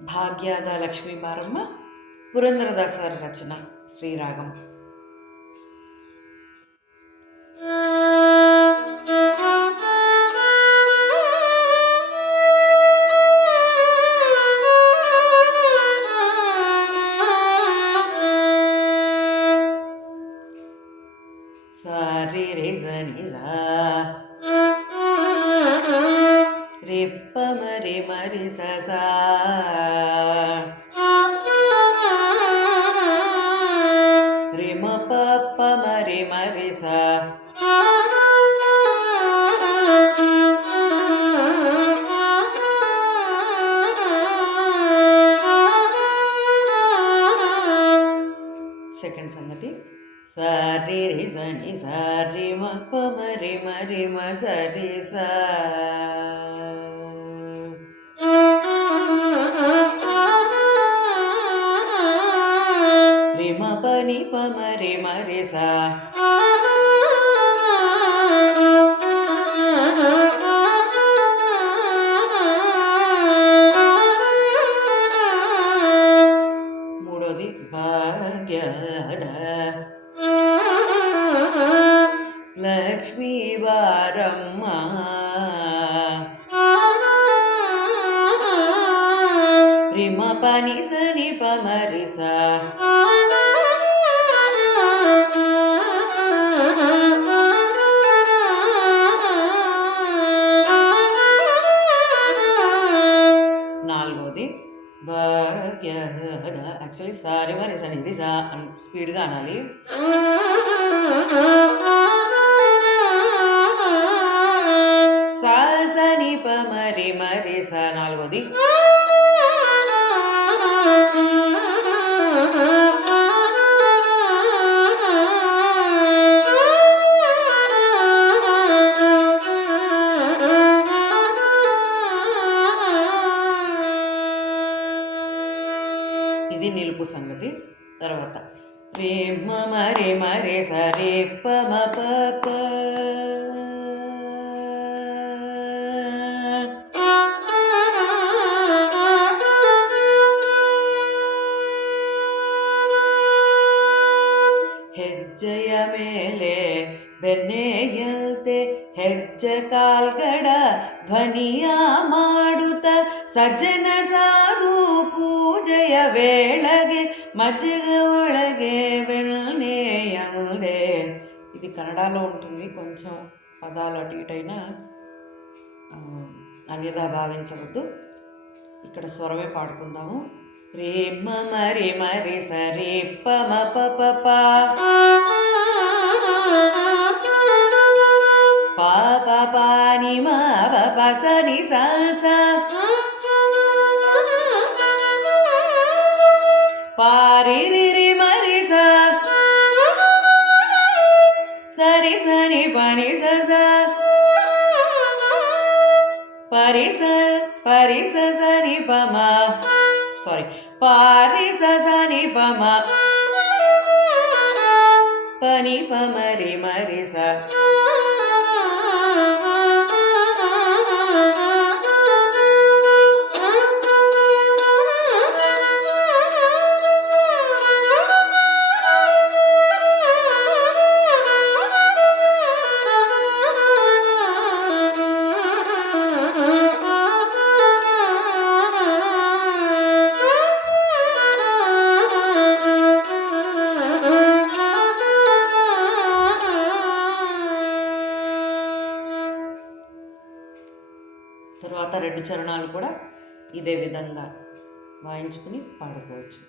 భాగ్యాద లక్ష్మీ బారమ్మ పురంధరదాస్ వారి రచన శ్రీరాగం. సారి రే జని సా రిప్ప మరి మరి సా రిమ పప్ప మరి మరి సా సెకండ్ సంగతి సారి రి సని సారి మ ప మరి మరి మ సరి సా రిమ పని ప మరి మరి సా మూడోది భాగ్యద లక్ష్మీ బారమ్మ రిమ పని సని ప మరి సా నాలుగోది భాగ్యద. యాక్చువల్లీ సారీ మరి సని ఇది సా స్పీడ్గా అనాలి. సా సని ప మరి మరి సా నాలుగోది. ఇది నిలుపు సంగతి. తర్వాత రే మ మరి మరి సరే ప మ ప ప ಹೆಜ್ಜೆಯ ಮೇಲೆ ಬೆನ್ನೆಯಂತೆ ಹೆಜ್ಜೆ ಕಾಲ್ಗಡ ಧ್ವನಿಯ ಮಾಡುತ್ತ ಸಜ್ಜನ ಸಾಧು ಪೂಜೆಯ ವೇಳೆಗೆ మజ్జిగ ఒಳగే వెన్నెయందే. ఇది కన్నడలో ఉంటుంది. కొంచెం పదాలు అటు ఇటైనా అన్యదా భావించవద్దు. ఇక్కడ స్వరమే పాడుకుందాము. రేమ మరి మరి సరే ప మ ప ప ప పా ప పా ని మ ప ప స ని సా సా పారి రి రి మరి సా సరి సని పని స స పరి స సని ప మ సారీ పారి స సని ప మ పని ప మరి మరి స. తర్వాత రెండు చరణాలు కూడా ఇదే విధంగా వాయించుకుని పాడుకోవచ్చు.